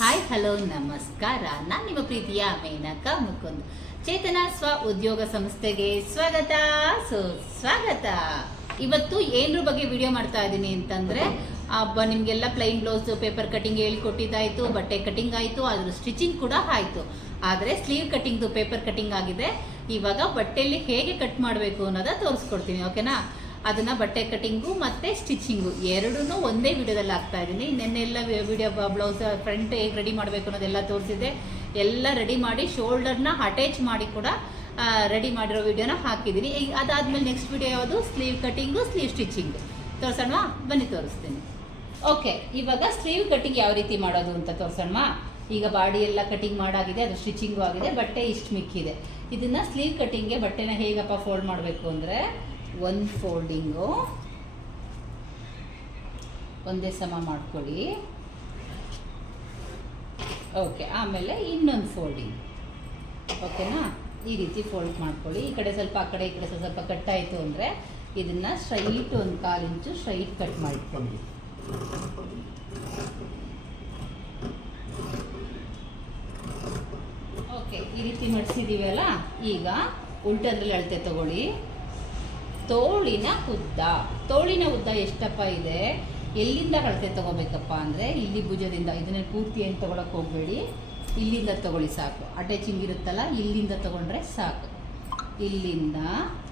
Hi hello ನಮಸ್ಕಾರ. ನಾನು ನಿಮ್ಮ ಪ್ರೀತಿಯ ಮೇನಕ ಮುಕುಂದ್. ಚೇತನ ಸ್ವ ಉದ್ಯೋಗ ಸಂಸ್ಥೆಗೆ ಸ್ವಾಗತ. ಸೊ, ಸ್ವಾಗತ. ಇವತ್ತು ಏನ್ರ ಬಗ್ಗೆ ವಿಡಿಯೋ ಮಾಡ್ತಾ ಇದ್ದೀನಿ ಅಂತಂದ್ರೆ ಹಬ್ಬ ನಿಮಗೆಲ್ಲ ಪ್ಲೈನ್ ಬ್ಲೌಸ್ ಪೇಪರ್ ಕಟಿಂಗ್ ಹೇಳಿಕೊಟ್ಟಿದ್ದಾಯ್ತು ಬಟ್ಟೆ ಕಟಿಂಗ್ ಆಯಿತು ಅದ್ರ ಸ್ಟಿಚಿಂಗ್ ಕೂಡ ಆಯಿತು. ಆದರೆ ಸ್ಲೀವ್ ಕಟಿಂಗ್ದು ಪೇಪರ್ ಕಟಿಂಗ್ ಆಗಿದೆ. ಇವಾಗ ಬಟ್ಟೆಯಲ್ಲಿ ಹೇಗೆ ಕಟ್ ಮಾಡಬೇಕು ಅನ್ನೋದ ತೋರಿಸ್ಕೊಡ್ತೀನಿ ಓಕೆನಾ ಅದನ್ನ ಬಟ್ಟೆ ಕಟಿಂಗು ಮತ್ತೆ ಸ್ಟಿಚಿಂಗು. ಎರಡೂ ಒಂದೇ ವಿಡಿಯೋದಲ್ಲಿ ಹಾಕ್ತಾ ಇದ್ದೀನಿ. ನೆನ್ನೆಲ್ಲ ವಿಡಿಯೋ ಬ್ಲೌಸ್ ಫ್ರಂಟ್ ಹೇಗೆ ರೆಡಿ ಮಾಡಬೇಕು ಅನ್ನೋದೆಲ್ಲ ತೋರಿಸಿದೆ ಎಲ್ಲ ರೆಡಿ ಮಾಡಿ ಶೋಲ್ಡರ್ನ ಅಟ್ಯಾಚ್ ಮಾಡಿ ಕೂಡ ರೆಡಿ ಮಾಡಿರೋ ವಿಡಿಯೋನ ಹಾಕಿದ್ದೀನಿ. ಅದಾದ್ಮೇಲೆ ನೆಕ್ಸ್ಟ್ ವಿಡಿಯೋ ಯಾವುದು? ಸ್ಲೀವ್ ಕಟಿಂಗು ಸ್ಲೀವ್ ಸ್ಟಿಚಿಂಗ್ ತೋರ್ಸೋಣ ಬನ್ನಿ, ತೋರಿಸ್ತೀನಿ. ಓಕೆ ಇವಾಗ ಸ್ಲೀವ್ ಕಟಿಂಗ್ ಯಾವ ರೀತಿ ಮಾಡೋದು ಅಂತ ತೋರ್ಸೋಣ ಈಗ ಬಾಡಿ ಎಲ್ಲ ಕಟಿಂಗ್ ಮಾಡಾಗಿದೆ, ಅದು ಸ್ಟಿಚಿಂಗು ಆಗಿದೆ, ಬಟ್ಟೆ ಇಷ್ಟು ಮಿಕ್ಕಿದೆ. ಇದನ್ನ ಸ್ಲೀವ್ ಕಟಿಂಗ್ಗೆ ಬಟ್ಟೆನ ಹೇಗಪ್ಪ ಫೋಲ್ಡ್ ಮಾಡಬೇಕು ಅಂದರೆ ಒಂದು ಫೋಲ್ಡಿಂಗು ಒಂದೇ ಸಮ ಮಾಡ್ಕೊಳ್ಳಿ. ಓಕೆ ಆಮೇಲೆ ಇನ್ನೊಂದು ಫೋಲ್ಡಿಂಗ್ ಓಕೆನಾ ಈ ರೀತಿ ಫೋಲ್ಡ್ ಮಾಡ್ಕೊಳ್ಳಿ. ಈ ಕಡೆ ಸ್ವಲ್ಪ ಆ ಕಡೆ, ಈ ಕಡೆ ಸ್ವಲ್ಪ ಕಟ್ ಆಯಿತು ಅಂದರೆ ಇದನ್ನು ಸ್ಟ್ರೈಟ್ ಒಂದು ಕಾಲು ಇಂಚು ಸ್ಟ್ರೈಟ್ ಕಟ್ ಮಾಡಿಟ್ಕೊಳ್ಳಿ ಓಕೆ ಈ ರೀತಿ ಮಡಿಸಿದ್ದೀವಲ್ಲ ಈಗ ಉಲ್ಟದ್ರಲ್ಲಿ ಅಳತೆ ತಗೊಳ್ಳಿ. ತೋಳಿನ ಉದ್ದ. ತೋಳಿನ ಉದ್ದ ಎಷ್ಟಪ್ಪ ಇದೆ? ಎಲ್ಲಿಂದ ಅಳತೆ ತಗೋಬೇಕಪ್ಪ ಅಂದರೆ, ಇಲ್ಲಿ ಭುಜದಿಂದ, ಇದನ್ನ ಪೂರ್ತಿ ಏನು ತಗೊಳಕ್ಕೆ ಹೋಗಬೇಡಿ? ಇಲ್ಲಿಂದ ತಗೊಳ್ಳಿ ಸಾಕು. ಅಟ್ಯಾಚಿಂಗ್ ಇರುತ್ತಲ್ಲ, ಇಲ್ಲಿಂದ ತಗೊಂಡ್ರೆ ಸಾಕು. ಇಲ್ಲಿಂದ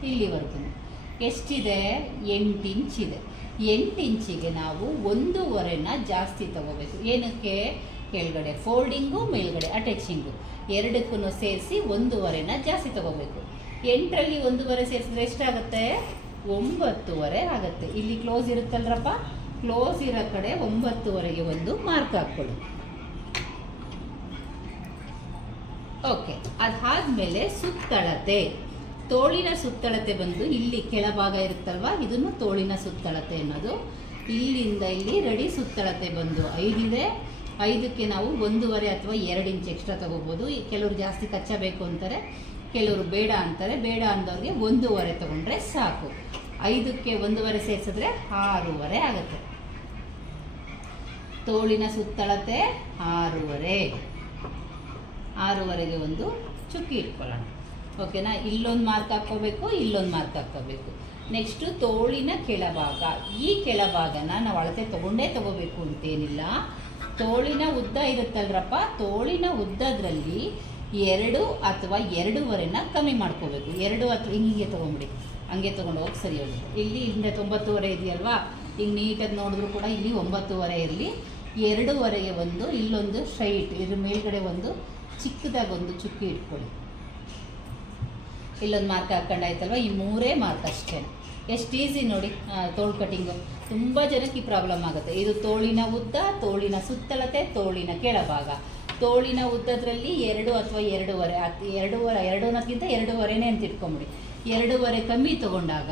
ಇಲ್ಲಿವರೆಗೂ. ಎಷ್ಟಿದೆ? ಎಂಟು ಇಂಚ್ ಇದೆ. ಎಂಟು ಇಂಚಿಗೆ ನಾವು ಒಂದೂವರೆನ ಜಾಸ್ತಿ ತಗೋಬೇಕು. ಏನಕ್ಕೆ? ಕೆಳಗಡೆ ಫೋಲ್ಡಿಂಗು, ಮೇಲ್ಗಡೆ ಅಟ್ಯಾಚಿಂಗು. ಎರಡಕ್ಕೂ ಸೇರಿಸಿ ಒಂದೂವರೆನ ಜಾಸ್ತಿ ತಗೋಬೇಕು. ಎಂಟರಲ್ಲಿ ಒಂದೂವರೆ ಸೇರಿಸಿದ್ರೆ ಎಷ್ಟಾಗುತ್ತೆ? ಒಂಬತ್ತುವರೆ ಆಗುತ್ತೆ. ಇಲ್ಲಿ ಕ್ಲೋಸ್ ಇರುತ್ತಲ್ರಪ್ಪ? ಕ್ಲೋಸ್ ಇರೋ ಕಡೆ ಒಂಬತ್ತುವರೆಗೆ ಒಂದು ಮಾರ್ಕ್ ಹಾಕ್ಕೊಳ್ಳಿ. ಓಕೆ ಅದಾದ್ಮೇಲೆ ಸುತ್ತಳತೆ. ತೋಳಿನ ಸುತ್ತಳತೆ ಬಂದು ಇಲ್ಲಿ ಕೆಳಭಾಗ ಇರುತ್ತಲ್ವಾ? ಇದನ್ನು ತೋಳಿನ ಸುತ್ತಳತೆ ಅನ್ನೋದು. ಇಲ್ಲಿಂದ ಇಲ್ಲಿ ರೆಡಿ ಸುತ್ತಳತೆ ಬಂದು ಐದಿದೆ ಐದಕ್ಕೆ ನಾವು ಒಂದೂವರೆ ಅಥವಾ ಎರಡು ಇಂಚ್ ಎಕ್ಸ್ಟ್ರಾ ತಗೋಬೋದು. ಕೆಲವರು ಜಾಸ್ತಿ ಕಚ್ಚಬೇಕು ಅಂತಾರೆ. ಕೆಲವರು ಬೇಡ ಅಂತಾರೆ, ಬೇಡ ಅಂದವ್ರಿಗೆ ಒಂದೂವರೆ ತಗೊಂಡ್ರೆ ಸಾಕು. ಐದಕ್ಕೆ ಒಂದೂವರೆ ಸೇರಿಸಿದ್ರೆ ಆರೂವರೆ ಆಗುತ್ತೆ. ತೋಳಿನ ಸುತ್ತಳತೆ ಆರೂವರೆ. ಆರೂವರೆಗೆ ಒಂದು ಚುಕ್ಕಿ ಇಟ್ಕೊಳ್ಳೋಣ. ಓಕೆನಾ? ಇಲ್ಲೊಂದು ಮಾರ್ಕ್ ಹಾಕ್ಕೋಬೇಕು, ಇಲ್ಲೊಂದು ಮಾರ್ಕ್ ಹಾಕ್ಕೋಬೇಕು. ನೆಕ್ಸ್ಟು ತೋಳಿನ ಕೆಳಭಾಗ. ಈ ಕೆಳಭಾಗನ ನಾವು ಅಳತೆ ತಗೊಂಡೇ ತಗೋಬೇಕು ಅಂತೇನಿಲ್ಲ. ತೋಳಿನ ಉದ್ದ ಇರುತ್ತಲ್ರಪ್ಪ, ತೋಳಿನ ಉದ್ದದ್ರಲ್ಲಿ ಎರಡು ಅಥವಾ ಎರಡೂವರೆನ ಕಮ್ಮಿ ಮಾಡ್ಕೋಬೇಕು. ಎರಡು ಅಥವಾ ಹಿಂಗೆ ತೊಗೊಂಬಿಡಿ ಹಂಗೆ ತೊಗೊಂಡು ಹೋಗಿ ಸರಿ ಹೋಗಿ ಇಲ್ಲಿ ಹಿಂದೆ ತೊಂಬತ್ತುವರೆ ಇದೆಯಲ್ವಾ? ಈಗ ನೀಟಾಗಿ ನೋಡಿದ್ರು ಕೂಡ ಇಲ್ಲಿ ಒಂಬತ್ತುವರೆ ಇರಲಿ. ಎರಡೂವರೆಗೆ ಒಂದು, ಇಲ್ಲೊಂದು ಸ್ಟ್ರೈಟ್ ಇದ್ರ ಮೇಲ್ಗಡೆ ಒಂದು ಚಿಕ್ಕದಾಗಿ ಒಂದು ಚುಕ್ಕಿ ಇಟ್ಕೊಳ್ಳಿ. ಇಲ್ಲೊಂದು ಮಾರ್ಕ್ ಹಾಕ್ಕೊಂಡಾಯ್ತಲ್ವ? ಈ ಮೂರೇ ಮಾರ್ಕ್ ಅಷ್ಟೇ. ಎಷ್ಟು ಈಸಿ ನೋಡಿ ತೋಳು ಕಟಿಂಗು. ತುಂಬ ಜನಕ್ಕೆ ಈ ಪ್ರಾಬ್ಲಮ್ ಆಗುತ್ತೆ. ಇದು ತೋಳಿನ ಉದ್ದ, ತೋಳಿನ ಸುತ್ತಳತೆ, ತೋಳಿನ ಕೆಳಭಾಗ. ತೋಳಿನ ಉದ್ದದ್ರಲ್ಲಿ ಎರಡು ಅಥವಾ ಎರಡೂವರೆ, ಅತ್- ಎರಡೂವರೆ ಎರಡು ಅನ್ನೋದಕ್ಕಿಂತ ಎರಡೂವರೆನೇ ಅಂತ ಇಟ್ಕೊಂಬಿಡಿ. ಎರಡೂವರೆ ಕಮ್ಮಿ ತೊಗೊಂಡಾಗ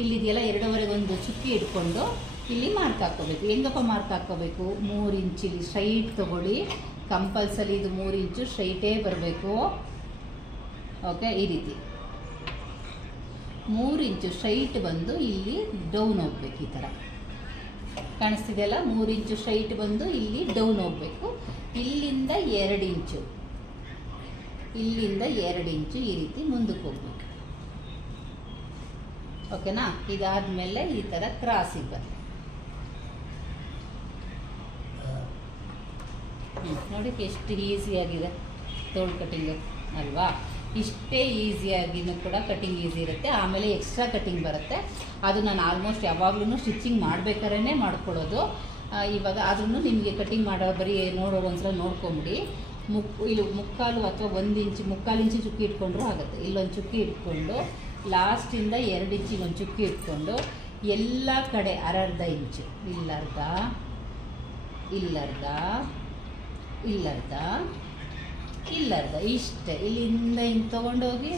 ಇಲ್ಲಿದೆಯಲ್ಲ ಎರಡೂವರೆಗೆ ಒಂದು ಚುಕ್ಕಿ ಇಟ್ಕೊಂಡು ಇಲ್ಲಿ ಮಾರ್ಕ್ ಹಾಕ್ಕೋಬೇಕು. ಹೆಂಗಪ್ಪ ಮಾರ್ಕ್ ಹಾಕ್ಕೋಬೇಕು? ಮೂರು ಇಂಚ್ ಇಲ್ಲಿ ಸ್ಟ್ರೈಟ್ ತೊಗೊಳ್ಳಿ. ಕಂಪಲ್ಸರಿ ಇದು ಮೂರು ಇಂಚು ಸ್ಟ್ರೈಟೇ ಬರಬೇಕು. ಓಕೆ ಈ ರೀತಿ. ಮೂರು ಇಂಚು ಸ್ಟ್ರೈಟ್ ಬಂದು ಇಲ್ಲಿ ಡೌನ್ ಹೋಗ್ಬೇಕು ಈ ಥರ. ಕಾಣಿಸ್ತಿದೆಯಲ್ಲ? ಮೂರು ಇಂಚು ಸ್ಟ್ರೈಟ್ ಬಂದು ಇಲ್ಲಿ ಡೌನ್ ಹೋಗಬೇಕು. ಇಲ್ಲಿಂದ ಎರಡು ಇಂಚು. ಇಲ್ಲಿಂದ ಎರಡು ಇಂಚು ಈ ರೀತಿ ಮುಂದಕ್ಕೆ ಹೋಗ್ಬೇಕು. ಓಕೆನಾ? ಇದಾದ್ಮೇಲೆ ಈ ಥರ ಕ್ರಾಸಿಗೆ ಹ್ಮ್, ನೋಡಿ ಎಷ್ಟು ಈಸಿಯಾಗಿದೆ ತೋಳು ಕಟಿಂಗ್ ಅಲ್ವಾ? ಇಷ್ಟೇ ಈಸಿಯಾಗಿನೂ ಕೂಡ ಕಟಿಂಗ್ ಈಸಿ ಇರುತ್ತೆ. ಆಮೇಲೆ ಎಕ್ಸ್ಟ್ರಾ ಕಟಿಂಗ್ ಬರುತ್ತೆ. ಅದು ನಾನು ಆಲ್ಮೋಸ್ಟ್ ಯಾವಾಗಲೂ ಸ್ಟಿಚಿಂಗ್ ಮಾಡ್ಬೇಕಾದ್ರೆ ಮಾಡ್ಕೊಳ್ಳೋದು. ಇವಾಗ ಆದ್ರೂ ನಿಮಗೆ ಕಟಿಂಗ್ ಮಾಡೋ ಬರೀ ನೋಡೋ ಒಂದ್ಸಲ ನೋಡ್ಕೊಂಬಿಡಿ. ಮುಕ್ ಇಲ್ಲಿ ಮುಕ್ಕಾಲು ಅಥವಾ ಒಂದು ಇಂಚು, ಮುಕ್ಕಾಲು ಇಂಚು ಚುಕ್ಕಿ ಇಟ್ಕೊಂಡ್ರೂ ಆಗುತ್ತೆ. ಇಲ್ಲೊಂದು ಚುಕ್ಕಿ ಇಟ್ಕೊಂಡು ಲಾಸ್ಟಿಂದ ಎರಡು ಇಂಚಿಗೆ ಒಂದು ಚುಕ್ಕಿ ಇಟ್ಕೊಂಡು, ಎಲ್ಲ ಕಡೆ ಅರ್ಧ ಇಂಚು ಇಲ್ಲರ್ಧ ಇಲ್ಲರ್ಧ ಇಲ್ಲರ್ಧ ಇಲ್ಲರ್ಧ ಇಷ್ಟೇ. ಇಲ್ಲಿಂದ ಹಿಂಗೆ ತೊಗೊಂಡೋಗಿ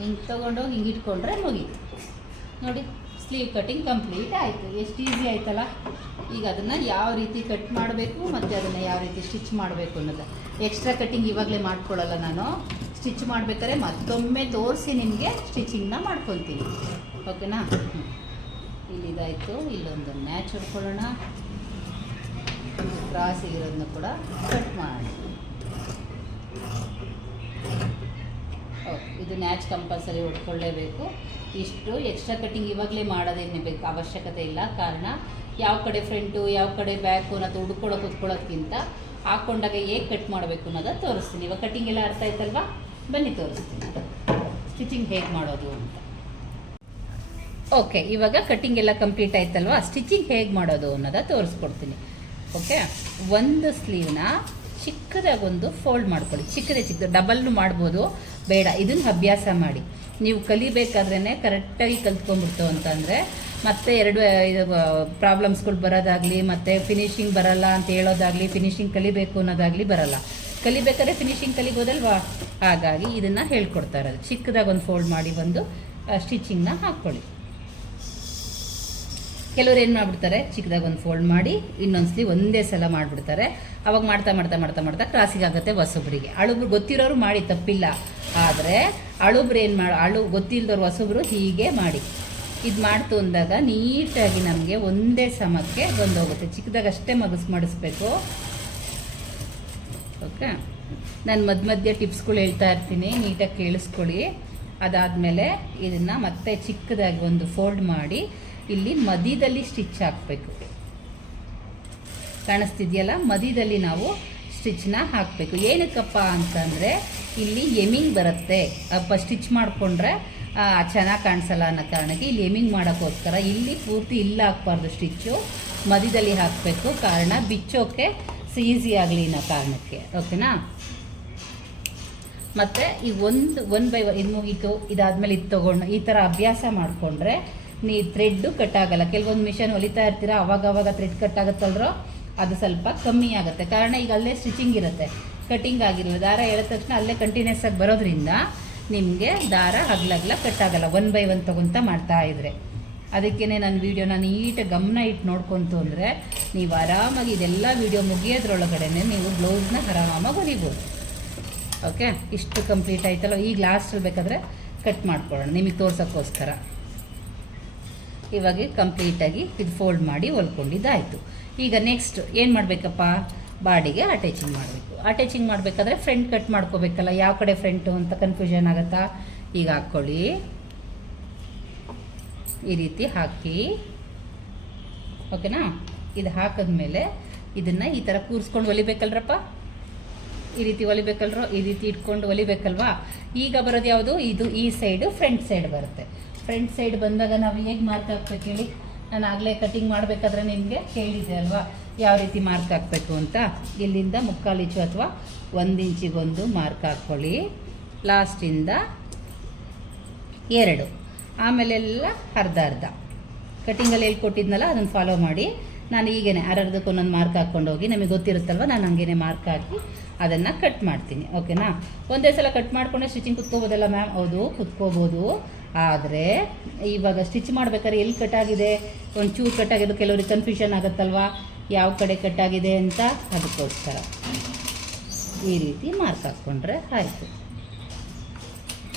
ಹಿಂಗೆ ತೊಗೊಂಡೋಗಿ ಹಿಂಗೆ ಇಟ್ಕೊಂಡ್ರೆ ಮುಗೀತು. ನೋಡಿ. ಸ್ಲೀವ್ ಕಟಿಂಗ್ ಕಂಪ್ಲೀಟ್ ಆಯಿತು. ಎಷ್ಟು ಈಸಿ ಆಯ್ತಲ್ಲ? ಈಗ ಅದನ್ನು ಯಾವ ರೀತಿ ಕಟ್ ಮಾಡಬೇಕು ಮತ್ತು ಅದನ್ನು ಯಾವ ರೀತಿ ಸ್ಟಿಚ್ ಮಾಡಬೇಕು ಅನ್ನೋದು. ಎಕ್ಸ್ಟ್ರಾ ಕಟ್ಟಿಂಗ್ ಇವಾಗಲೇ ಮಾಡ್ಕೊಳ್ಳಲ್ಲ ನಾನು. ಸ್ಟಿಚ್ ಮಾಡಬೇಕಾದ್ರೆ ಮತ್ತೊಮ್ಮೆ ತೋರಿಸಿ ನಿಮಗೆ ಸ್ಟಿಚಿಂಗ್ನ ಮಾಡ್ಕೊತೀನಿ ಓಕೆನಾ. ಇಲ್ಲಿದಾಯಿತು. ಇಲ್ಲೊಂದು ಮ್ಯಾಚ್ ಹೊಡ್ಕೊಳ್ಳೋಣ. ಕ್ರಾಸ್ ಇರೋದನ್ನ ಕೂಡ ಕಟ್ ಮಾಡಿ ಓಕೆ ಇದು ನ್ಯಾಚ್ ಕಂಪಲ್ಸರಿ ಉಟ್ಕೊಳ್ಳೇಬೇಕು ಇಷ್ಟು ಎಕ್ಸ್ಟ್ರಾ ಕಟ್ಟಿಂಗ್ ಇವಾಗಲೇ ಮಾಡೋದೇನೆ ಬೇಕು ಅವಶ್ಯಕತೆ ಇಲ್ಲ. ಕಾರಣ ಯಾವ ಕಡೆ ಫ್ರಂಟು ಯಾವ ಕಡೆ ಬ್ಯಾಕು ಅನ್ನೋದು ಹುಡ್ಕೊಳ್ಳೋ ಕುತ್ಕೊಳ್ಳೋದ್ಕಿಂತ ಹಾಕ್ಕೊಂಡಾಗ ಹೇಗೆ ಕಟ್ ಮಾಡಬೇಕು ಅನ್ನೋದು ತೋರಿಸ್ತೀನಿ. ಇವಾಗ ಕಟ್ಟಿಂಗ್ ಎಲ್ಲ ಅರ್ಥ ಆಯ್ತಲ್ವಾ? ಬನ್ನಿ ತೋರಿಸ್ತೀನಿ. ಸ್ಟಿಚಿಂಗ್ ಹೇಗೆ ಮಾಡೋದು ಅಂತ. ಓಕೆ ಇವಾಗ ಕಟ್ಟಿಂಗ್ ಎಲ್ಲ ಕಂಪ್ಲೀಟ್ ಆಯ್ತಲ್ವಾ? ಸ್ಟಿಚಿಂಗ್ ಹೇಗೆ ಮಾಡೋದು ಅನ್ನೋದ ತೋರಿಸ್ಕೊಡ್ತೀನಿ. ಓಕೆ ಒಂದು ಸ್ಲೀವ್ನ ಚಿಕ್ಕದಾಗೊಂದು ಫೋಲ್ಡ್ ಮಾಡ್ಕೊಳ್ಳಿ. ಚಿಕ್ಕದೇ ಚಿಕ್ಕದು ಡಬಲ್ನು ಮಾಡ್ಬೋದು. ಬೇಡ, ಇದನ್ನು ಅಭ್ಯಾಸ ಮಾಡಿ. ನೀವು ಕಲಿಬೇಕಾದ್ರೇ ಕರೆಕ್ಟಾಗಿ ಕಲ್ತ್ಕೊಂಡ್ಬಿಡ್ತು ಅಂತಂದರೆ, ಮತ್ತೆ ಎರಡು, ಇದು ಪ್ರಾಬ್ಲಮ್ಸ್ಗಳು ಬರೋದಾಗಲಿ, ಮತ್ತು ಫಿನಿಶಿಂಗ್ ಬರಲ್ಲ ಅಂತ ಹೇಳೋದಾಗಲಿ ಫಿನಿಶಿಂಗ್ ಕಲಿಬೇಕು ಅನ್ನೋದಾಗಲಿ ಬರಲ್ಲ. ಕಲಿಬೇಕಾದ್ರೆ ಫಿನಿಶಿಂಗ್ ಕಲಿಬೋದಲ್ವಾ? ಹಾಗಾಗಿ ಇದನ್ನು ಹೇಳ್ಕೊಡ್ತಾ ಇರೋದು. ಚಿಕ್ಕದಾಗಿ ಒಂದು ಫೋಲ್ಡ್ ಮಾಡಿ ಬಂದು ಸ್ಟಿಚಿಂಗ್ನ ಹಾಕ್ಕೊಳ್ಳಿ. ಕೆಲವ್ರು ಏನು ಮಾಡಿಬಿಡ್ತಾರೆ? ಚಿಕ್ಕದಾಗಿ ಒಂದು ಫೋಲ್ಡ್ ಮಾಡಿ ಇನ್ನೊಂದ್ಸಲಿ ಒಂದೇ ಸಲ ಮಾಡಿಬಿಡ್ತಾರೆ. ಅವಾಗ ಮಾಡ್ತಾ ಮಾಡ್ತಾ ಮಾಡ್ತಾ ಮಾಡ್ತಾ ಕ್ರಾಸಿಗೆ ಆಗುತ್ತೆ ಹೊಸೊಬ್ರಿಗೆ. ಅಳುಬ್ರು ಗೊತ್ತಿರೋರು ಮಾಡಿ, ತಪ್ಪಿಲ್ಲ. ಆದರೆ ಅಳುಬ್ರು ಏನು ಮಾಡಿ, ಅಳು ಗೊತ್ತಿಲ್ಲದವ್ರು ಹೊಸೊಬ್ರು ಹೀಗೆ ಮಾಡಿ. ಇದು ಮಾಡ್ತು ಅಂದಾಗ ನೀಟಾಗಿ ನಮಗೆ ಒಂದೇ ಸಮಕ್ಕೆ ಬಂದೋಗುತ್ತೆ. ಚಿಕ್ಕದಾಗ ಅಷ್ಟೇ ಮಗಸ್ ಮಾಡಿಸ್ಬೇಕು. ಓಕೆ? ನಾನು ಮಧ್ಯ ಮಧ್ಯೆ ಟಿಪ್ಸ್ಗಳು ಹೇಳ್ತಾ ಇರ್ತೀನಿ. ನೀಟಾಗಿ ಕೇಳಿಸ್ಕೊಳ್ಳಿ. ಅದಾದಮೇಲೆ ಇದನ್ನು ಮತ್ತೆ ಚಿಕ್ಕದಾಗಿ ಒಂದು ಫೋಲ್ಡ್ ಮಾಡಿ ಇಲ್ಲಿ ಮಧ್ಯದಲ್ಲಿ ಸ್ಟಿಚ್ ಹಾಕಬೇಕು. ಕಾಣಿಸ್ತಿದೆಯಲ್ಲ? ಮಧ್ಯದಲ್ಲಿ ನಾವು ಸ್ಟಿಚ್ನ ಹಾಕಬೇಕು. ಏನಕ್ಕಪ್ಪ ಅಂತಂದರೆ, ಇಲ್ಲಿ ಎಮಿಂಗ್ ಬರುತ್ತೆ. ಅಪ್ಪ ಸ್ಟಿಚ್ ಮಾಡಿಕೊಂಡ್ರೆ ಚೆನ್ನಾಗಿ ಕಾಣಿಸಲ್ಲ ಅನ್ನೋ ಕಾರಣಕ್ಕೆ ಇಲ್ಲಿ ಎಮಿಂಗ್ ಮಾಡೋಕ್ಕೋಸ್ಕರ ಇಲ್ಲಿ ಪೂರ್ತಿ ಇಲ್ಲ ಹಾಕ್ಬಾರ್ದು ಸ್ಟಿಚ್ಚು ಮಧ್ಯದಲ್ಲಿ ಹಾಕಬೇಕು. ಕಾರಣ ಬಿಚ್ಚೋಕೆ ಈಸಿ ಆಗಲಿ ಅನ್ನೋ ಕಾರಣಕ್ಕೆ. ಓಕೆನಾ ಮತ್ತು ಈ ಒಂದು ಒನ್ ಬೈ ಒನ್ ಇದು ಮುಗೀತು ಇದಾದಮೇಲೆ ಇದು ತೊಗೊಂಡು ಈ ಥರ ಅಭ್ಯಾಸ ಮಾಡಿಕೊಂಡ್ರೆ ನೀ ಥ್ರೆಡ್ಡು ಕಟ್ ಆಗಲ್ಲ ಕೆಲವೊಂದು ಮಿಷನ್ ಹೊಲಿತಾ ಇರ್ತೀರ ಅವಾಗ ಅವಾಗ ಥ್ರೆಡ್ ಕಟ್ ಅದು ಸ್ವಲ್ಪ ಕಮ್ಮಿ ಆಗುತ್ತೆ. ಕಾರಣ ಈಗ ಅಲ್ಲೇ ಸ್ಟಿಚಿಂಗ್ ಇರುತ್ತೆ. ಕಟಿಂಗ್ ಆಗಿರಲ್ಲ ದಾರ ಹೇಳಿದ ತಕ್ಷಣ ಅಲ್ಲೇ ಕಂಟಿನ್ಯೂಸ್ ಆಗಿ ಬರೋದ್ರಿಂದ ನಿಮಗೆ ದಾರ ಹಗ್ಲಗ್ಲ ಕಟ್ ಆಗಲ್ಲ ಒನ್ ಬೈ ಒನ್ ತೊಗೊತಾ ಮಾಡ್ತಾ ಇದ್ರೆ. ಅದಕ್ಕೇ ನನ್ನ ವೀಡಿಯೋನ ನೀಟಾಗಿ ಗಮನ ಇಟ್ಟು ನೋಡ್ಕೊಂತು ಅಂದರೆ ನೀವು ಆರಾಮಾಗಿ ಇದೆಲ್ಲ ವೀಡಿಯೋ ಮುಗಿಯೋದ್ರೊಳಗಡೆ ನೀವು ಬ್ಲೌಸ್ನ ಆರಾಮಾಗಿ ಹೊಲಿಬೋದು. ಓಕೆ ಇಷ್ಟು ಕಂಪ್ಲೀಟ್ ಆಯ್ತಲ್ಲ. ಈಗ ಲಾಸ್ಟಲ್ಲಿ ಬೇಕಾದರೆ ಕಟ್ ಮಾಡ್ಕೊಳ್ಳೋಣ. ನಿಮಗೆ ತೋರ್ಸೋಕ್ಕೋಸ್ಕರ. ಇವಾಗ ಕಂಪ್ಲೀಟಾಗಿ ಇದು ಫೋಲ್ಡ್ ಮಾಡಿ ಹೊಲ್ಕೊಂಡಿದ್ದಾಯಿತು. ಈಗ ನೆಕ್ಸ್ಟ್ ಏನು ಮಾಡಬೇಕಪ್ಪ? ಬಾಡಿಗೆ ಅಟ್ಯಾಚಿಂಗ್ ಮಾಡಬೇಕು. ಅಟ್ಯಾಚಿಂಗ್ ಮಾಡಬೇಕಾದ್ರೆ ಫ್ರಂಟ್ ಕಟ್ ಮಾಡ್ಕೋಬೇಕಲ್ಲ, ಯಾವ ಕಡೆ ಫ್ರಂಟು ಅಂತ ಕನ್ಫ್ಯೂಷನ್ ಆಗುತ್ತಾ? ಈಗ ಹಾಕ್ಕೊಳ್ಳಿ. ಈ ರೀತಿ ಹಾಕಿ. ಓಕೆನಾ? ಇದು ಹಾಕಿದ್ಮೇಲೆ ಇದನ್ನು ಈ ಥರ ಕೂರಿಸ್ಕೊಂಡು ಹೊಲಿಬೇಕಲ್ರಪ್ಪ? ಈ ರೀತಿ ಹೊಲಿಬೇಕಲ್ರೋ? ಈ ರೀತಿ ಇಟ್ಕೊಂಡು ಹೊಲಿಬೇಕಲ್ವಾ? ಈಗ ಬರೋದು ಯಾವುದು? ಇದು ಈ ಸೈಡು ಫ್ರಂಟ್ ಸೈಡ್ ಬರುತ್ತೆ. ಫ್ರಂಟ್ ಸೈಡ್ ಬಂದಾಗ ನಾವು ಹೇಗೆ ಮಾರ್ಕ್ ಹಾಕ್ಬೇಕು ಹೇಳಿ? ನಾನು ಆಗಲೇ ಕಟಿಂಗ್ ಮಾಡಬೇಕಾದ್ರೆ ನಿಮಗೆ ಹೇಳಿದೆ ಅಲ್ವಾ? ಯಾವ ರೀತಿ ಮಾರ್ಕ್ ಹಾಕಬೇಕು ಅಂತ? ಇಲ್ಲಿಂದ ಮುಕ್ಕಾಲು ಇಂಚು ಅಥವಾ ಒಂದು ಇಂಚಿಗೊಂದು ಮಾರ್ಕ್ ಹಾಕ್ಕೊಳ್ಳಿ ಲಾಸ್ಟಿಂದ ಎರಡು. ಆಮೇಲೆಲ್ಲ ಅರ್ಧ ಅರ್ಧ. ಕಟಿಂಗಲ್ಲಿ ಹೇಳ್ಕೊಟ್ಟಿದ್ನಲ್ಲ, ಅದನ್ನು ಫಾಲೋ ಮಾಡಿ. ನಾನು ಈಗೇನೆ ಅರ್ಧಕ್ಕೆ ಒಂದೊಂದು ಮಾರ್ಕ್ ಹಾಕ್ಕೊಂಡು ಹೋಗಿ, ನಮಗೆ ಗೊತ್ತಿರುತ್ತಲ್ವ? ನಾನು ಹಂಗೇನೆ ಮಾರ್ಕ್ ಹಾಕಿ ಅದನ್ನು ಕಟ್ ಮಾಡ್ತೀನಿ. ಓಕೆನಾ ಒಂದೇ ಸಲ ಕಟ್ ಮಾಡಿಕೊಂಡೆ ಸ್ಟಿಚಿಂಗ್ ಕುತ್ಕೋಬೋದಲ್ಲ ಮ್ಯಾಮ್ ಹೌದು, ಕುತ್ಕೋಬೋದು. ಆದರೆ ಇವಾಗ ಸ್ಟಿಚ್ ಮಾಡ್ಬೇಕಾದ್ರೆ ಎಲ್ಲಿ ಕಟ್ಟಾಗಿದೆ? ಒಂದು ಚೂರು ಕಟ್ಟಾಗಿದ್ದು ಕೆಲವರಿಗೆ ಕನ್ಫ್ಯೂಷನ್ ಆಗುತ್ತಲ್ವಾ? ಯಾವ ಕಡೆ ಕಟ್ಟಾಗಿದೆ ಅಂತ ಅದಕ್ಕೋಸ್ಕರ ಈ ರೀತಿ ಮಾರ್ಕ್ ಹಾಕ್ಕೊಂಡ್ರೆ ಆಯಿತು.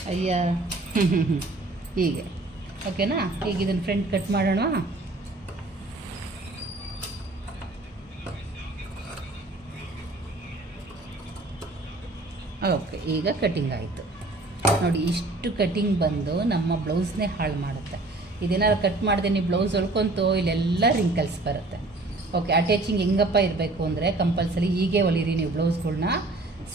ಅಯ್ಯ. ಹೀಗೆ. ಓಕೆನಾ? ಈಗ ಇದನ್ನು ಫ್ರಂಟ್ ಕಟ್ ಮಾಡೋಣ. ಓಕೆ, ಈಗ ಕಟ್ಟಿಂಗ್ ಆಯಿತು. ನೋಡಿ, ಇಷ್ಟು ಕಟಿಂಗ್ ಬಂದು ನಮ್ಮ ಬ್ಲೌಸ್ನೇ ಹಾಳು ಮಾಡುತ್ತೆ. ಇದೇನಾದ್ರು ಕಟ್ ಮಾಡಿದೆ ನೀವು ಬ್ಲೌಸ್ ಹೊಲ್ಕೊಂತು, ಇಲ್ಲೆಲ್ಲ ರಿಂಕಲ್ಸ್ ಬರುತ್ತೆ. ಓಕೆ ಅಟ್ಯಾಚಿಂಗ್ ಹೆಂಗಪ್ಪ ಇರಬೇಕು ಅಂದರೆ ಕಂಪಲ್ಸರಿ ಹೀಗೆ ಹೊಲಿರಿ ನೀವು ಬ್ಲೌಸ್ಗಳ್ನ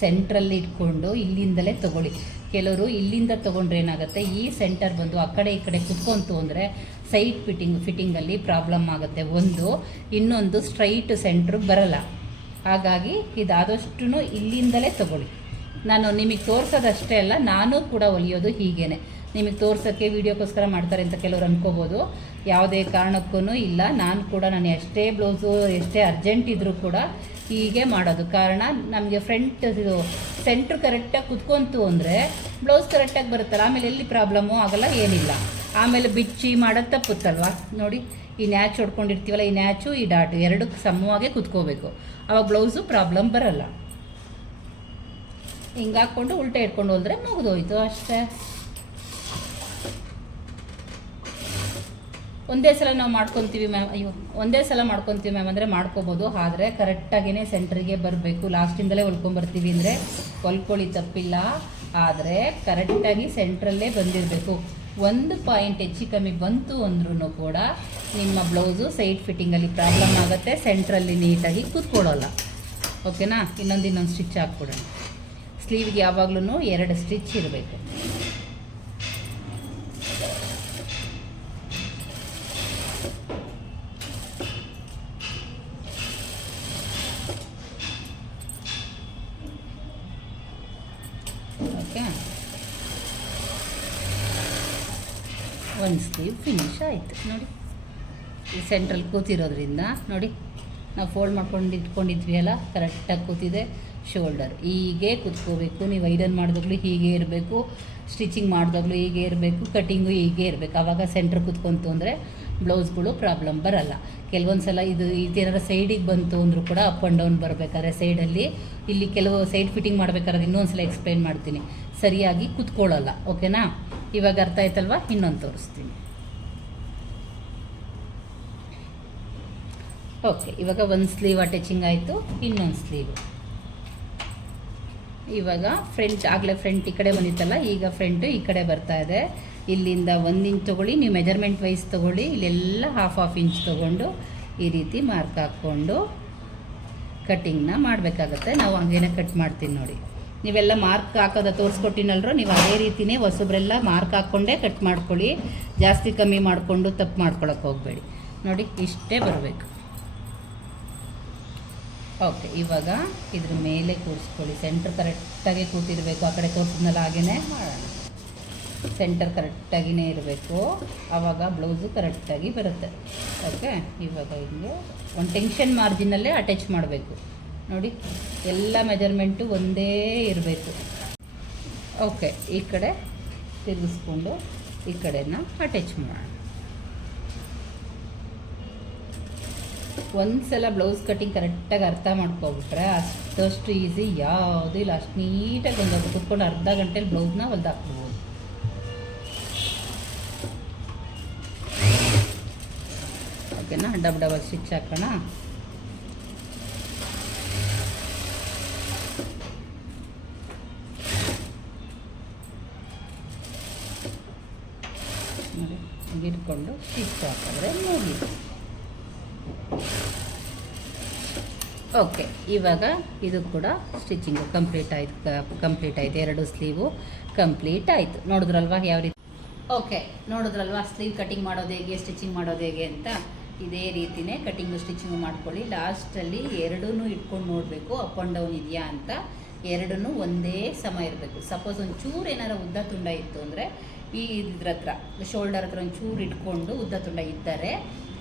ಸೆಂಟ್ರಲ್ಲಿ ಇಟ್ಕೊಂಡು ಇಲ್ಲಿಂದಲೇ ತೊಗೊಳ್ಳಿ. ಕೆಲವರು ಇಲ್ಲಿಂದ ತೊಗೊಂಡ್ರೆ ಏನಾಗುತ್ತೆ, ಈ ಸೆಂಟರ್ ಬಂದು ಆ ಕಡೆ ಈ ಕಡೆ ಕುತ್ಕೊಂತು ಅಂದರೆ ಸೈಡ್ ಫಿಟ್ಟಿಂಗ್ ಫಿಟ್ಟಿಂಗಲ್ಲಿ ಪ್ರಾಬ್ಲಮ್ ಆಗುತ್ತೆ. ಒಂದು, ಇನ್ನೊಂದು ಸ್ಟ್ರೈಟ್ ಸೆಂಟ್ರ್ ಬರಲ್ಲ. ಹಾಗಾಗಿ ಇದಾದಷ್ಟು ಇಲ್ಲಿಂದಲೇ ತೊಗೊಳ್ಳಿ. ನಾನು ನಿಮಗೆ ತೋರಿಸೋದಷ್ಟೇ ಅಲ್ಲ, ನಾನು ಕೂಡ ಹೊಲಿಯೋದು ಹೀಗೇನೆ. ನಿಮಗೆ ತೋರ್ಸೋಕ್ಕೆ ವೀಡಿಯೋಕ್ಕೋಸ್ಕರ ಮಾಡ್ತಾರೆ ಅಂತ ಕೆಲವ್ರು ಅನ್ಕೋಬೋದು. ಯಾವುದೇ ಕಾರಣಕ್ಕೂ ಇಲ್ಲ. ನಾನು ಕೂಡ, ನಾನು ಎಷ್ಟೇ ಬ್ಲೌಸು, ಎಷ್ಟೇ ಅರ್ಜೆಂಟ್ ಇದ್ದರೂ ಕೂಡ ಹೀಗೆ ಮಾಡೋದು. ಕಾರಣ, ನಮಗೆ ಫ್ರಂಟ್ ಇದು ಸೆಂಟ್ರ್ ಕರೆಕ್ಟಾಗಿ ಕುತ್ಕೊಂತು ಅಂದರೆ ಬ್ಲೌಸ್ ಕರೆಕ್ಟಾಗಿ ಬರುತ್ತಲ್ಲ, ಆಮೇಲೆ ಎಲ್ಲಿ ಪ್ರಾಬ್ಲಮ್ಮು ಆಗಲ್ಲ, ಏನಿಲ್ಲ. ಆಮೇಲೆ ಬಿಚ್ಚಿ ಮಾಡೋದು ತಪ್ಪುತ್ತಲ್ವ? ನೋಡಿ, ಈ ನ್ಯಾಚ್ ಹೊಡ್ಕೊಂಡಿರ್ತೀವಲ್ಲ, ಈ ನ್ಯಾಚು, ಈ ಡಾಟು ಎರಡಕ್ಕೆ ಸಮವಾಗೇ ಕುತ್ಕೋಬೇಕು. ಆವಾಗ ಬ್ಲೌಸು ಪ್ರಾಬ್ಲಮ್ ಬರಲ್ಲ. ಹಿಂಗೆ ಹಾಕ್ಕೊಂಡು ಉಲ್ಟೆ ಇಟ್ಕೊಂಡು ಹೋದ್ರೆ ಮುಗಿದೋಯ್ತು ಅಷ್ಟೇ. ಒಂದೇ ಸಲ ನಾವು ಮಾಡ್ಕೊತೀವಿ ಮ್ಯಾಮ್, ಅಯ್ಯೋ, ಒಂದೇ ಸಲ ಮಾಡ್ಕೊತೀವಿ ಮ್ಯಾಮ್ ಅಂದರೆ ಮಾಡ್ಕೋಬೋದು, ಆದರೆ ಕರೆಕ್ಟಾಗಿಯೇ ಸೆಂಟ್ರಿಗೆ ಬರಬೇಕು. ಲಾಸ್ಟಿಂದಲೇ ಹೊಲ್ಕೊಂಬರ್ತೀವಿ ಅಂದರೆ ಹೊಲ್ಕೊಳ್ಳಿ ತಪ್ಪಿಲ್ಲ, ಆದರೆ ಕರೆಕ್ಟಾಗಿ ಸೆಂಟ್ರಲ್ಲೇ ಬಂದಿರಬೇಕು. ಒಂದು ಪಾಯಿಂಟ್ ಹೆಚ್ಚು ಕಮ್ಮಿ ಬಂತು ಅಂದ್ರೂ ಕೂಡ ನಿಮ್ಮ ಬ್ಲೌಸು ಸೈಡ್ ಫಿಟ್ಟಿಂಗಲ್ಲಿ ಪ್ರಾಬ್ಲಮ್ ಆಗುತ್ತೆ, ಸೆಂಟ್ರಲ್ಲಿ ನೀಟಾಗಿ ಕೂತ್ಕೊಳ್ಳೋಲ್ಲ. ಓಕೆನಾ? ಇನ್ನೊಂದು ಇನ್ನೊಂದು ಸ್ಟಿಚ್ ಹಾಕ್ಬಿಡೋಣ. ಸ್ಲೀವ್ಗೆ ಯಾವಾಗಲೂ ಎರಡು ಸ್ಟಿಚ್ ಇರಬೇಕು. ಓಕೆ. ಒಂದು ಸ್ಲೀವ್ ಫಿನಿಶ್ ಆಯಿತು. ನೋಡಿ, ಈ ಸೆಂಟ್ರಲ್ಲಿ ಕೂತಿರೋದ್ರಿಂದ ನೋಡಿ, ನಾವು ಫೋಲ್ಡ್ ಮಾಡ್ಕೊಂಡು ಇಟ್ಕೊಂಡಿದ್ವಿ ಅಲ್ಲ, ಕರೆಕ್ಟಾಗಿ ಕೂತಿದೆ. ಶೋಲ್ಡರ್. ಹೀಗೆ ಕುತ್ಕೋಬೇಕು, ನೀವು ಐರನ್ ಮಾಡಿದಾಗಲೂ ಹೀಗೆ ಇರಬೇಕು, ಸ್ಟಿಚಿಂಗ್ ಮಾಡಿದಾಗಲೂ ಹೀಗೆ ಇರಬೇಕು, ಕಟಿಂಗು ಹೀಗೆ ಇರಬೇಕು. ಆವಾಗ ಸೆಂಟ್ರ್ ಕುತ್ಕೊಂತು ಅಂದರೆ ಬ್ಲೌಸ್ಗಳು ಪ್ರಾಬ್ಲಮ್ ಬರಲ್ಲ. ಕೆಲವೊಂದು ಸಲ ಇದು ಇದೇನಾರ ಸೈಡಿಗೆ ಬಂತು ಅಂದರೂ ಕೂಡ ಅಪ್ ಆ್ಯಂಡ್ ಡೌನ್ ಬರಬೇಕಾದ್ರೆ ಸೈಡಲ್ಲಿ, ಇಲ್ಲಿ ಕೆಲವು ಸೈಡ್ ಫಿಟ್ಟಿಂಗ್ ಮಾಡಬೇಕಾದ್ರೆ ಇನ್ನೊಂದು ಸಲ ಎಕ್ಸ್ಪ್ಲೈನ್ ಮಾಡ್ತೀನಿ. ಸರಿಯಾಗಿ ಕುತ್ಕೊಳ್ಳೋಲ್ಲ, ಓಕೆನಾ? ಇವಾಗ ಅರ್ಥ ಆಯ್ತಲ್ವಾ? ಇನ್ನೊಂದು ತೋರಿಸ್ತೀನಿ. ಓಕೆ, ಇವಾಗ ಒಂದು ಸ್ಲೀವ್ ಅಟ್ಯಾಚಿಂಗ್ ಆಯಿತು, ಇನ್ನೊಂದು ಸ್ಲೀವ್. ಇವಾಗ ಫ್ರಂಟ್ ಆಗಲೇ ಫ್ರಂಟ್ ಈ ಕಡೆ ಬಂದಿತ್ತಲ್ಲ, ಈಗ ಫ್ರಂಟು ಈ ಕಡೆ ಬರ್ತಾ ಇದೆ. ಇಲ್ಲಿಂದ ಒಂದು ಇಂಚ್ ತೊಗೊಳ್ಳಿ, ನೀವು ಮೆಜರ್ಮೆಂಟ್ ವೈಸ್ ತೊಗೊಳ್ಳಿ, ಇಲ್ಲೆಲ್ಲ ಹಾಫ್ ಹಾಫ್ ಇಂಚ್ ತೊಗೊಂಡು ಈ ರೀತಿ ಮಾರ್ಕ್ ಹಾಕ್ಕೊಂಡು ಕಟ್ಟಿಂಗ್ನ ಮಾಡಬೇಕಾಗತ್ತೆ. ನಾವು ಹಂಗೇನೆ ಕಟ್ ಮಾಡ್ತೀನಿ ನೋಡಿ. ನೀವೆಲ್ಲ ಮಾರ್ಕ್ ಹಾಕೋದ ತೋರಿಸ್ಕೊಟ್ಟಿನಲ್ರೋ, ನೀವು ಅದೇ ರೀತಿನೇ ಹೊಸಬ್ರೆಲ್ಲ ಮಾರ್ಕ್ ಹಾಕ್ಕೊಂಡೇ ಕಟ್ ಮಾಡ್ಕೊಳ್ಳಿ. ಜಾಸ್ತಿ ಕಮ್ಮಿ ಮಾಡಿಕೊಂಡು ತಪ್ಪು ಮಾಡ್ಕೊಳಕ್ಕೆ ಹೋಗಬೇಡಿ. ನೋಡಿ, ಇಷ್ಟೇ ಬರಬೇಕು. ಓಕೆ ಇವಾಗ ಇದ್ರ ಮೇಲೆ ಕೂರಿಸ್ಕೊಳ್ಳಿ. ಸೆಂಟ್ರ್ ಕರೆಕ್ಟಾಗಿ ಕೂತಿರಬೇಕು. ಆ ಕಡೆ ತೋರಿಸಿದ್ನಲ್ಲ ಹಾಗೇ ಮಾಡೋಣ. ಸೆಂಟರ್ ಕರೆಕ್ಟಾಗಿಯೇ ಇರಬೇಕು. ಆವಾಗ ಬ್ಲೌಸು ಕರೆಕ್ಟಾಗಿ ಬರುತ್ತೆ. ಓಕೆ ಇವಾಗ ಹಿಂಗೆ ಒಂದು ಟೆನ್ಷನ್ ಮಾರ್ಜಿನಲ್ಲೇ ಅಟ್ಯಾಚ್ ಮಾಡಬೇಕು. ನೋಡಿ, ಎಲ್ಲ ಮೆಜರ್ಮೆಂಟು ಒಂದೇ ಇರಬೇಕು. ಓಕೆ ಈ ಕಡೆ ತಿರುಗಿಸ್ಕೊಂಡು ಈ ಕಡೆನ ಅಟ್ಯಾಚ್ ಮಾಡೋಣ. ಒಂದು ಸಲ ಬ್ಲೌಸ್ ಕಟ್ಟಿಂಗ್ ಕರೆಕ್ಟಾಗಿ ಅರ್ಥ ಮಾಡ್ಕೊಬಿಟ್ರೆ ಅಷ್ಟಷ್ಟು ಈಸಿ. ಯಾವುದೂ ಇಲ್ಲ ಅಷ್ಟು ನೀಟಾಗಿ ಒಂದು ಕುತ್ಕೊಂಡು ಅರ್ಧ ಗಂಟೆಲಿ ಬ್ಲೌಸ್ನ ಹೊಲ್ದಾಕ್ಬೋದು ಓಕೆನಾ? ಡಬ್ ಡಬಲ್ ಸ್ಟಿಚ್ ಹಾಕೋಣ. ಹಿಡ್ಕೊಂಡು ಸ್ಟಿಚ್ ಹಾಕಿದ್ರೆ ಮುಗೀತು. ಓಕೆ ಇವಾಗ ಇದು ಕೂಡ ಸ್ಟಿಚಿಂಗು ಕಂಪ್ಲೀಟ್ ಆಯ್ತು ಕಂಪ್ಲೀಟ್ ಆಯ್ತು. ಎರಡು ಸ್ಲೀವು ಕಂಪ್ಲೀಟ್ ಆಯಿತು. ನೋಡಿದ್ರಲ್ವಾ ಯಾವ ರೀತಿ? ಓಕೆ ನೋಡಿದ್ರಲ್ವಾ ಸ್ಲೀವ್ ಕಟಿಂಗ್ ಮಾಡೋದು ಹೇಗೆ ಸ್ಟಿಚಿಂಗ್ ಮಾಡೋದು ಹೇಗೆ ಅಂತ? ಇದೇ ರೀತಿನೇ ಕಟಿಂಗು ಸ್ಟಿಚಿಂಗು ಮಾಡ್ಕೊಳ್ಳಿ. ಲಾಸ್ಟಲ್ಲಿ ಎರಡೂ ಇಟ್ಕೊಂಡು ನೋಡಬೇಕು ಅಪ್ ಆ್ಯಂಡ್ ಡೌನ್ ಇದೆಯಾ ಅಂತ. ಎರಡೂ ಒಂದೇ ಸಮ ಇರಬೇಕು. ಸಪೋಸ್ ಒಂದು ಚೂರು ಏನಾರು ಉದ್ದ ತುಂಡ ಇತ್ತು ಅಂದರೆ, ಈ ಇದ್ರ ಹತ್ರ ಶೋಲ್ಡರ್ ಹತ್ರ ಒಂದು ಚೂರು ಇಟ್ಕೊಂಡು ಉದ್ದ ತುಂಡ ಇದ್ದರೆ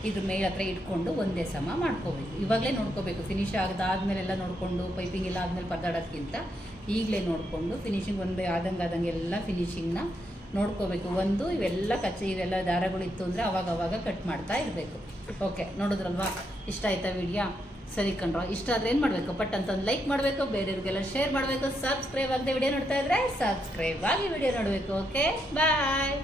ಇದ್ರ ಮೇಲೆ ಹತ್ರ ಇಟ್ಕೊಂಡು ಒಂದೇ ಸಮ ಮಾಡ್ಕೋಬೇಕು. ಇವಾಗಲೇ ನೋಡ್ಕೋಬೇಕು. ಫಿನಿಶ್ ಆಗದಾದ್ಮೇಲೆಲ್ಲ ನೋಡಿಕೊಂಡು ಪೈಪಿಂಗ್ ಎಲ್ಲ ಆದಮೇಲೆ ಪರದಾಡೋದ್ಕಿಂತ ಈಗಲೇ ನೋಡಿಕೊಂಡು ಫಿನಿಶಿಂಗ್ ಒಂದು ಆದಂಗೆ ಆದಂಗೆ ಎಲ್ಲ ಫಿನಿಶಿಂಗ್ನ ನೋಡ್ಕೋಬೇಕು. ಒಂದು ಇವೆಲ್ಲ ಕಚ್ಚೆ, ಇವೆಲ್ಲ ದಾರಗಳು ಇತ್ತು ಅಂದರೆ ಅವಾಗ ಅವಾಗ ಕಟ್ ಮಾಡ್ತಾ ಇರಬೇಕು. ಓಕೆ ನೋಡಿದ್ರಲ್ವಾ? ಇಷ್ಟ ಆಯ್ತಾ ವಿಡಿಯೋ ಸರಿ ಕಣ್ರೋ, ಇಷ್ಟ ಆದರೆ ಏನು ಮಾಡಬೇಕು? ಬಟ್ ಅಂತ ಒಂದು ಲೈಕ್ ಮಾಡಬೇಕು, ಬೇರೆಯವ್ರಿಗೆಲ್ಲ ಶೇರ್ ಮಾಡಬೇಕು ಸಬ್ಸ್ಕ್ರೈಬ್ ಆಗದೆ ವಿಡಿಯೋ ನೋಡ್ತಾ ಇದ್ರೆ ಸಬ್ಸ್ಕ್ರೈಬ್ ಆಗಿ ವಿಡಿಯೋ ನೋಡಬೇಕು. Okay bye